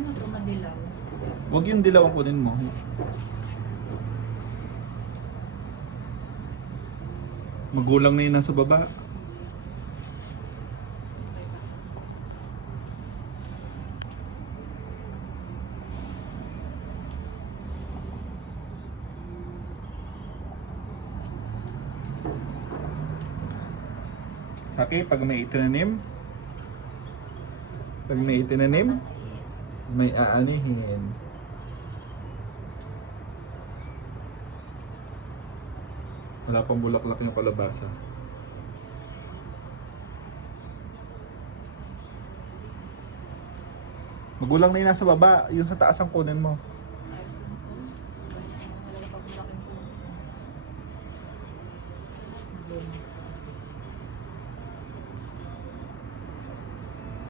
Ano to, madilaw? Huwag yung dilaw ang kunin mo. Magulang na yun nasa baba. Saki, pag may itinanim, may aanihin. Wala pang bulaklak yung kalabasa. Magulang na yung nasa baba, yung sa taas ang kunin mo.